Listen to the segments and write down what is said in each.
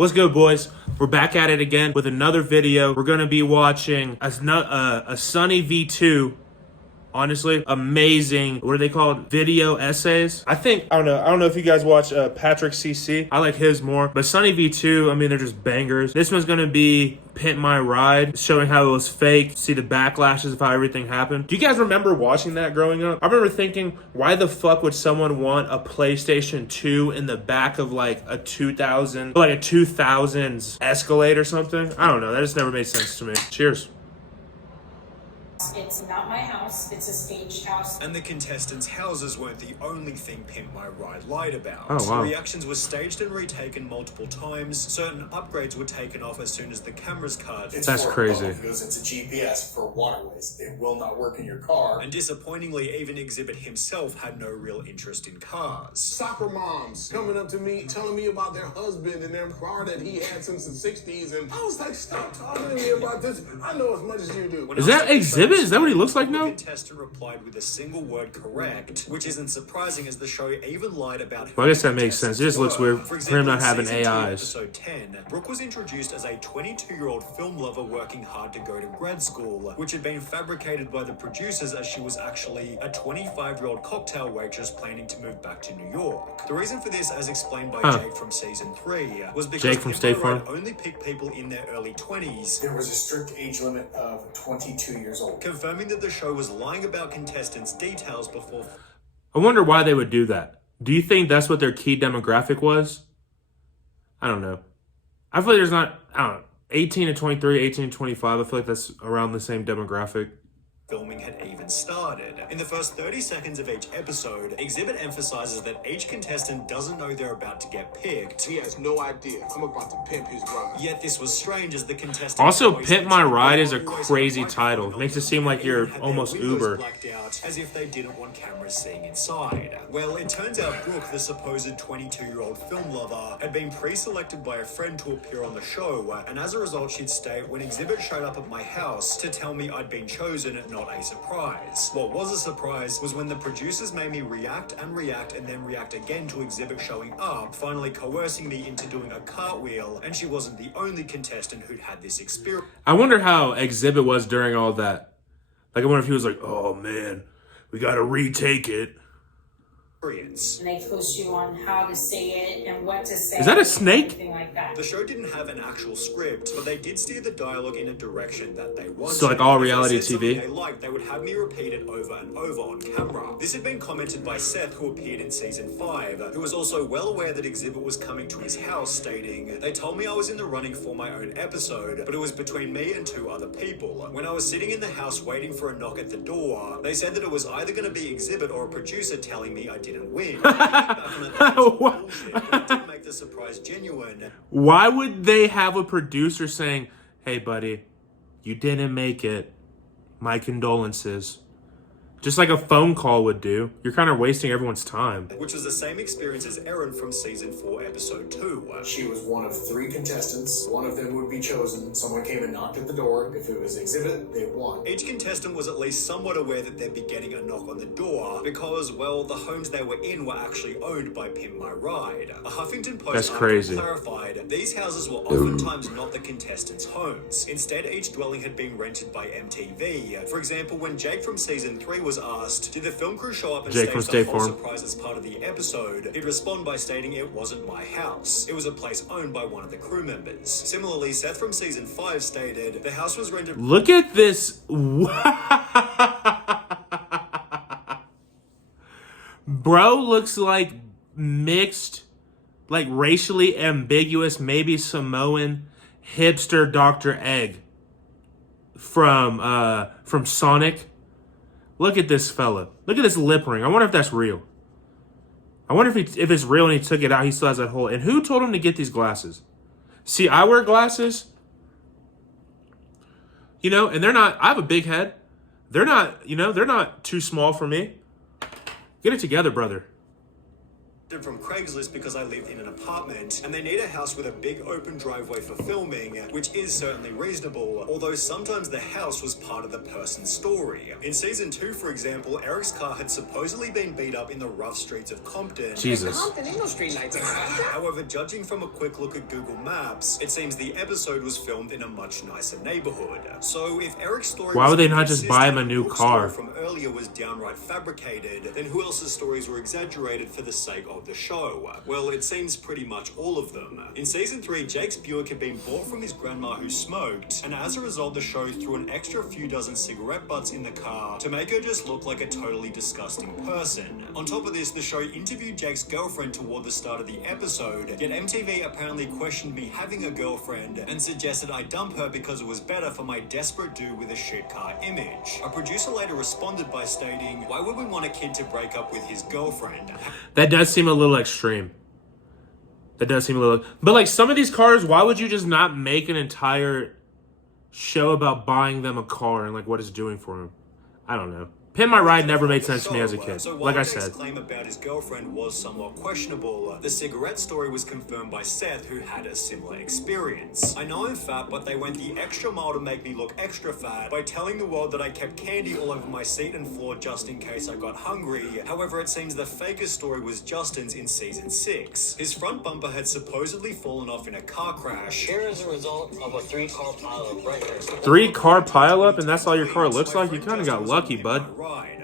What's good, boys? We're back at it again with another video. We're gonna be watching a SunnyV2. Honestly, amazing. What are they called? Video essays. I don't know if you guys watch Patrick CC. I like his more, but SunnyV2. I mean, they're just bangers. This one's gonna be Pimp My Ride, showing how it was fake. See the backlashes of how everything happened. Do you guys remember watching that growing up? I remember thinking, why the fuck would someone want a PlayStation 2 in the back of like a 2000s Escalade or something? I don't know. That just never made sense to me. Cheers. It's not my house, it's a staged house. And the contestants' houses weren't the only thing Pimp My Ride lied about. Oh, wow. Reactions were staged and retaken multiple times. Certain upgrades were taken off as soon as the cameras cut. That's crazy. Because it's a GPS for waterways. It will not work in your car. And disappointingly, even Xibit himself had no real interest in cars. Soccer moms coming up to me, telling me about their husband and their car that he had since the 60s. And I was like, stop talking to me about this. I know as much as you do. Is that Xibit? Is that what he looks like now? The contestant replied with a single word correct, which isn't surprising as the show even lied about who. Well, I guess that makes sense. It just looks weird For for him not having in season 2, AIs. Episode 10, Brooke was introduced as a 22-year-old film lover working hard to go to grad school, which had been fabricated by the producers as she was actually a 25-year-old cocktail waitress planning to move back to New York. The reason for this, as explained by Jake from season 3, was because Jake from State Farm only picked people in their early 20s. There was a strict age limit of 22 years old. Confirming that the show was lying about contestants' details before. I wonder why they would do that. Do you think that's what their key demographic was? I don't know. I feel like there's not, 18 to 23, 18 to 25. I feel like that's around the same demographic. Filming had even started. In the first 30 seconds of each episode, Xibit emphasizes that each contestant doesn't know they're about to get picked. He has no idea. I'm about to pimp his ride. Yet this was strange as the contestant. Also, Pimp My Ride is a crazy title. Makes it seem like you're almost Uber. Blacked out, as if they didn't want cameras seeing inside. Well, it turns out Brooke, the supposed 22-year-old film lover, had been pre-selected by a friend to appear on the show, and as a result, she'd stay when Xibit showed up at my house to tell me I'd been chosen, not a surprise. What was a surprise was when the producers made me react and then react again to Xibit showing up, finally coercing me into doing a cartwheel, and she wasn't the only contestant who'd had this experience. I wonder how Xibit was during all that. Like, I wonder if he was like, oh man, we gotta retake it. And they post you on how to say it and what to say. Is that a snake? Anything like that. The show didn't have an actual script, but they did steer the dialogue in a direction that they wanted. So like all reality If they said something TV? they liked, they would have me repeat it over and over on camera. This had been commented by Seth, who appeared in season 5, who was also well aware that Xibit was coming to his house, stating, "They told me I was in the running for my own episode, but it was between me and 2 other people. When I was sitting in the house waiting for a knock at the door, they said that it was either going to be Xibit or a producer telling me I didn't win." Didn't make the surprise genuine. Why would they have a producer saying, hey buddy, you didn't make it. My condolences. Just like a phone call would do. You're kind of wasting everyone's time. Which was the same experience as Erin from season 4, episode 2. She was one of 3 contestants. One of them would be chosen. Someone came and knocked at the door. If it was Xibit, they won. Each contestant was at least somewhat aware that they'd be getting a knock on the door because, well, the homes they were in were actually owned by Pimp My Ride. A Huffington Post That's article crazy. clarified these houses were oftentimes not the contestants' homes. Instead, each dwelling had been rented by MTV. For example, when Jake from season 3 was asked, did the film crew show up and Jake from stage State the whole Farm. surprise as part of the episode, he'd respond by stating it wasn't my house. It was a place owned by one of the crew members. Similarly, Seth from season 5 stated, the house was rented. Look at this. Bro looks like mixed, like racially ambiguous, maybe Samoan, hipster Dr. Egg from Sonic. Look at this fella. Look at this lip ring. I wonder if that's real. I wonder if it's real and he took it out. He still has that hole. And who told him to get these glasses? See, I wear glasses. You know, and they're not, I have a big head. They're not, they're not too small for me. Get it together, brother. from Craigslist because I lived in an apartment, and they need a house with a big open driveway for filming, which is certainly reasonable, although sometimes the house was part of the person's story. In season 2, for example, Eric's car had supposedly been beat up in the rough streets of Compton. Jesus. Compton ain't no street lights around here. However, judging from a quick look at Google Maps, it seems the episode was filmed in a much nicer neighborhood. So if Eric's story Why was would they not just inconsistent buy him a and new Brooke's car? story from earlier was downright fabricated, then who else's stories were exaggerated for the sake of the show? Well, it seems pretty much all of them. In season 3, Jake's Buick had been bought from his grandma who smoked, and as a result the show threw an extra few dozen cigarette butts in the car to make her just look like a totally disgusting person. On top of this, the show interviewed Jake's girlfriend toward the start of the episode, yet MTV apparently questioned me having a girlfriend and suggested I dump her because it was better for my desperate dude with a shit car image. A producer later responded by stating, "Why would we want a kid to break up with his girlfriend?" That does seem a little extreme. That does seem a little... But, like, some of these cars, why would you just not make an entire show about buying them a car and, like, what it's doing for them? I don't know. Pimp My Ride never made sense to me as a kid. So Like I while Jake's said. claim about his girlfriend was somewhat questionable, the cigarette story was confirmed by Seth, who had a similar experience. "I know I'm fat, but they went the extra mile to make me look extra fat by telling the world that I kept candy all over my seat and floor just in case I got hungry." However, it seems the fakest story was Justin's in season 6. His front bumper had supposedly fallen off in a car crash. Here is the result of a 3-car pileup right here. 3-car pileup and that's all your car looks like? You kind of got lucky, bud.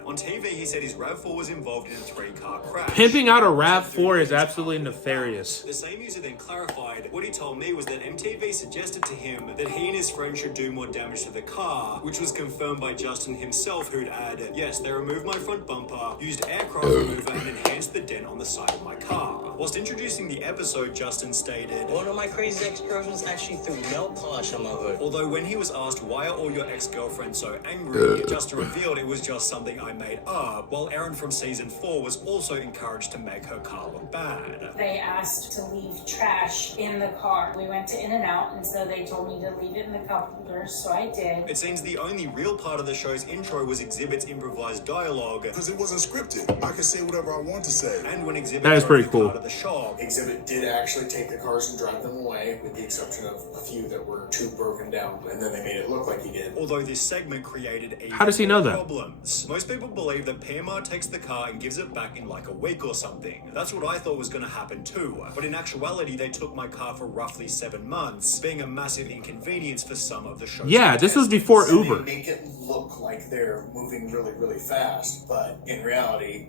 On TV, he said his RAV4 was involved in a 3-car crash. Pimping out a RAV4 is absolutely nefarious. The same user then clarified, what he told me was that MTV suggested to him that he and his friend should do more damage to the car, which was confirmed by Justin himself, who'd add, "Yes, they removed my front bumper, used aircraft remover, and enhanced the dent on the side of my car." Whilst introducing the episode, Justin stated, One of my crazy ex-girlfriends actually threw nail polish on my hood. although when he was asked why are all your ex-girlfriends so angry, Justin revealed it was just something I made up, while Erin from season 4 was also encouraged to make her car look bad. They asked to leave trash in the car. We went to In-N-Out, and so they told me to leave it in the cup holder, so I did. It seems the only real part of the show's intro was Xibit's improvised dialogue, Because it wasn't scripted. I could say whatever I want to say. and when Xibit That is drove pretty the cool. car to the shop, Exhibit did actually take the cars and drive them away, with the exception of a few that were too broken down, and then they made it look like he did. although this segment created even How does he know that? problems. Most people believe that PMR takes the car and gives it back in like a week or something. That's what I thought was going to happen too, but in actuality they took my car for roughly 7 months, being a massive inconvenience for some of the show's Yeah, this was before So Uber. they make it look like they're moving really, really fast, but in reality,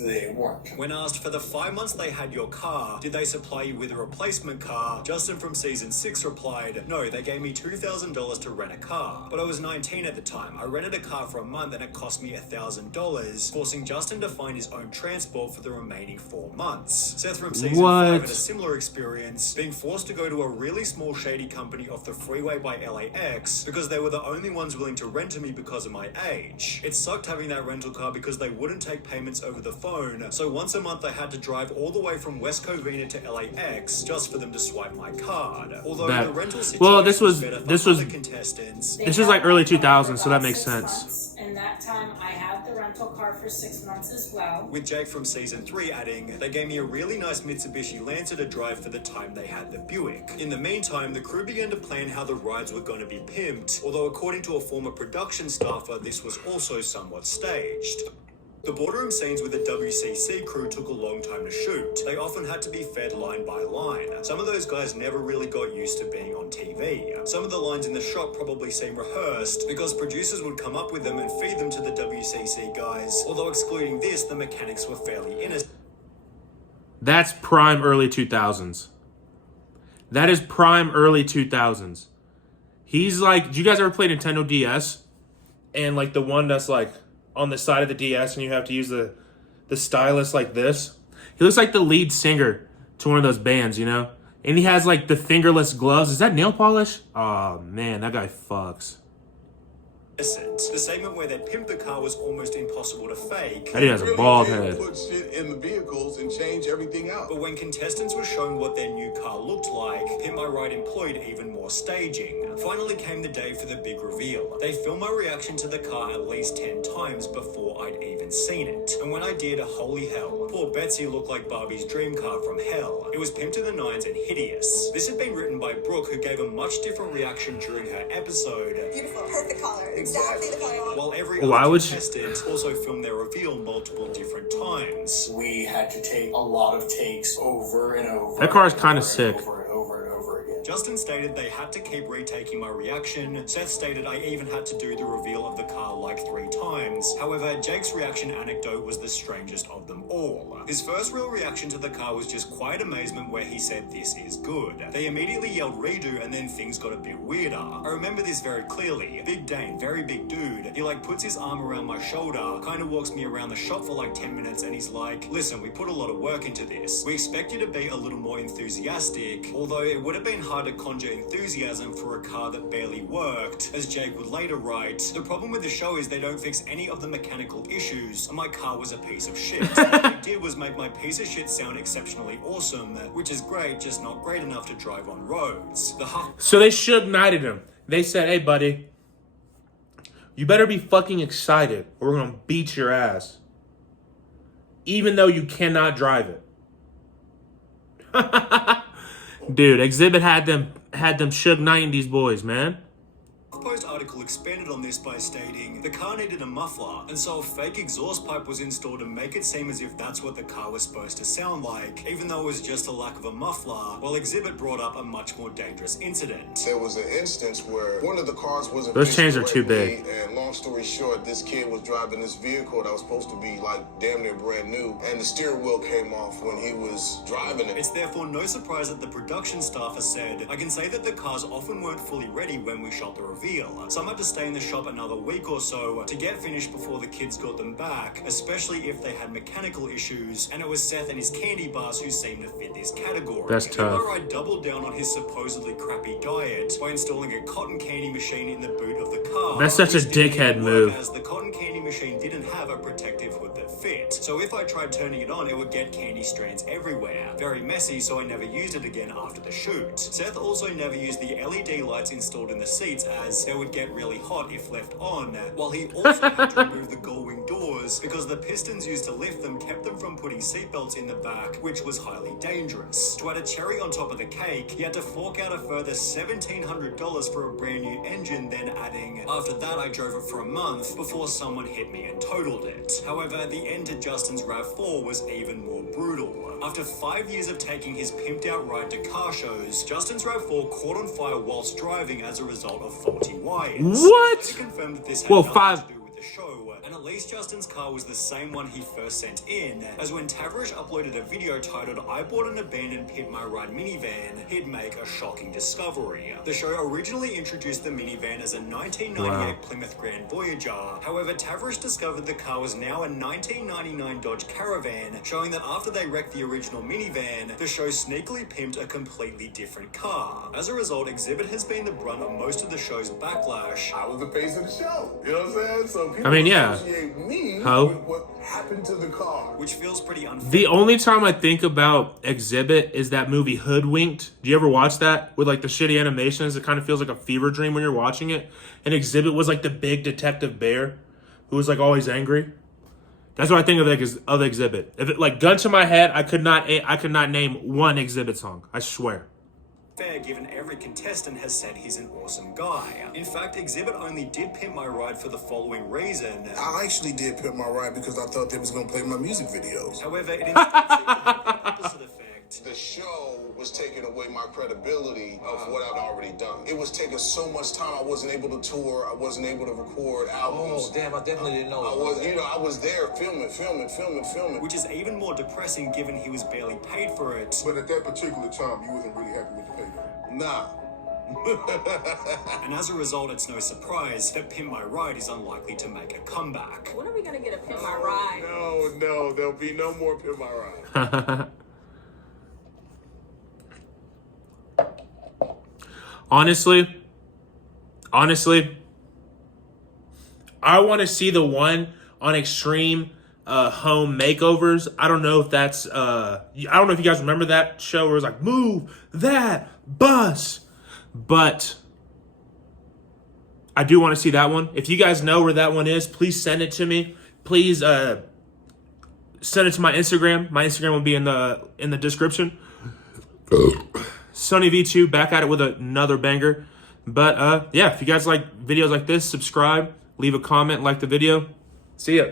they weren't. When asked for the 5 months they had your car, did they supply you with a replacement car? Justin from season 6 replied, "No, they gave me $2,000 to rent a car. But I was 19 at the time. I rented a car for a month and it cost me $1,000, forcing Justin to find his own transport for the remaining 4 months." Seth from season 5 had a similar experience, being forced to go to a really small shady company off the freeway by LAX because they were the only ones willing to rent to me because of my age. It sucked having that rental car because they wouldn't take payments over the phone, so once a month I had to drive all the way from West Covina to LAX just for them to swipe my card. Although the rental situation this was better for this was other contestants. They This was had like my early car for 2000s, so that about makes 6 sense. months. And that time I had the rental car for 6 months as well. With Jake from season 3 adding, "They gave me a really nice Mitsubishi Lancer to drive for the time they had the Buick." In the meantime, the crew began to plan how the rides were going to be pimped, although according to a former production staffer, this was also somewhat staged. The boardroom scenes with the WCC crew took a long time to shoot. They often had to be fed line by line. Some of those guys never really got used to being on TV. Some of the lines in the shot probably seem rehearsed because producers would come up with them and feed them to the WCC guys, although excluding this, the mechanics were fairly innocent. That's prime early 2000s. That is prime early 2000s. He's like, do you guys ever play Nintendo DS? And like the one that's like on the side of the DS and you have to use the stylus like this? He looks like the lead singer to one of those bands, you know? And he has like the fingerless gloves. Is that nail polish? Oh man, that guy fucks. The segment where they'd pimp the car was almost impossible to fake. That dude has a Really bald did head. put shit in the vehicles and change everything out. But when contestants were shown what their new car looked like, Pimp My Ride employed even more staging. Finally came the day for the big reveal. They filmed my reaction to the car at least 10 times before I'd even seen it. And when I did, holy hell, poor Betsy looked like Barbie's dream car from hell. It was pimped to the nines and hideous. This had been written by Brooke, who gave a much different reaction during her episode. Beautiful, perfect color, exactly the color I want. While every Why other would contestant also filmed their reveal multiple different times. We had to take a lot of takes over and over. That car is and kinda over and sick. Over and over and over again. Justin stated they had to keep retaking my reaction. Seth stated I even had to do the reveal of the car like 3 times. However, Jake's reaction anecdote was the strangest of them all. His first real reaction to the car was just quiet amazement where he said, "This is good." They immediately yelled redo and then things got a bit weirder. I remember this very clearly. Big Dane, very big dude, he like puts his arm around my shoulder, kind of walks me around the shop for like 10 minutes and he's like, "Listen, we put a lot of work into this. We expect you to be a little more enthusiastic," although it would have been hard to conjure enthusiasm for a car that barely worked. As Jake would later write, "The problem with the show is they don't fix any of the mechanical issues, and my car was a piece of shit. What they did was make my piece of shit sound exceptionally awesome, which is great, just not great enough to drive on roads." So they Suge Knighted him. They said, "Hey, buddy, you better be fucking excited or we're gonna beat your ass. Even though you cannot drive it." Dude, Exhibit had them Suge Knighting these boys, man. Post article expanded on this by stating the car needed a muffler, and so a fake exhaust pipe was installed to make it seem as if that's what the car was supposed to sound like, even though it was just a lack of a muffler, while Exhibit brought up a much more dangerous incident. There was an instance where one of the cars wasn't Those fixed chains are too correctly, big. and long story short, this kid was driving this vehicle that was supposed to be like damn near brand new, and the steering wheel came off when he was driving it. It's therefore no surprise that the production staff has said, "I can say that the cars often weren't fully ready when we shot the reveal. Some had to stay in the shop another week or so to get finished before the kids got them back, especially if they had mechanical issues, and it was Seth and his candy bars who seemed to fit this category." That's tough. I doubled down on his supposedly crappy diet by installing a cotton candy machine in the boot of the car. That's such a which didn't dickhead even move. work, as the cotton candy machine didn't have a protective hood that fit. So if I tried turning it on, it would get candy strands everywhere. Very messy, so I never used it again after the shoot. Seth also never used the LED lights installed in the seats, as they would get really hot if left on, while he also had to remove the gull-wing doors because the pistons used to lift them kept them from putting seatbelts in the back, which was highly dangerous. To add a cherry on top of the cake, he had to fork out a further $1,700 for a brand new engine, then adding, "After that I drove it for a month before someone hit me and totaled it." However, the end to Justin's RAV4 was even more brutal. After 5 years of taking his pimped out ride to car shows, Justin's RAV4 caught on fire whilst driving as a result of faulty wires. What? Later confirmed that this had Well, nothing to do with the show, and at least Justin's car was the same one he first sent in, as when Tavrish uploaded a video titled "I bought an abandoned Pimp My Ride minivan," he'd make a shocking discovery. The show originally introduced the minivan as a 1998 Plymouth Grand Voyager. However, Tavrish discovered the car was now a 1999 Dodge Caravan, showing that after they wrecked the original minivan, the show sneakily pimped a completely different car. As a result, Exhibit has been the brunt of most of the show's backlash. I was the face of the show. You know what I'm saying? So people I mean, yeah. associate me How? with what happened to the car. Which feels pretty unfair. The only time I think about Exhibit is that movie Hoodwinked. Do you ever watch that? With like the shitty animations, it kind of feels like a fever dream when you're watching it. And Exhibit was like the big detective bear who was like always angry. That's what I think of Exhibit. If it like gun to my head, I could not name one Exhibit song. I swear. Fair, given every contestant has said he's an awesome guy. In fact, Exhibit only did Pimp My Ride for the following reason. I actually did Pimp My Ride because I thought they was going to play my music videos. However, it instead seemed to have the opposite effect. The show was taking away my credibility of what I'd already done. It was taking so much time. I wasn't able to tour. I wasn't able to record albums. Oh, damn, I definitely didn't know. I was there filming. Which is even more depressing given he was barely paid for it. But at that particular time, you wasn't really happy with the pay. Nah. And as a result, it's no surprise that Pimp My Ride is unlikely to make a comeback. When are we gonna get a Pimp My Ride? No, there'll be no more Pimp My Ride. Honestly, I want to see the one on Extreme Home Makeovers. I don't know if that's I don't know if you guys remember that show where it was like, move that bus. But I do want to see that one. If you guys know where that one is, please send it to me. Please send it to my Instagram. My Instagram will be in the description. SunnyV2 back at it with another banger. But yeah, if you guys like videos like this, subscribe, leave a comment, like the video. See ya.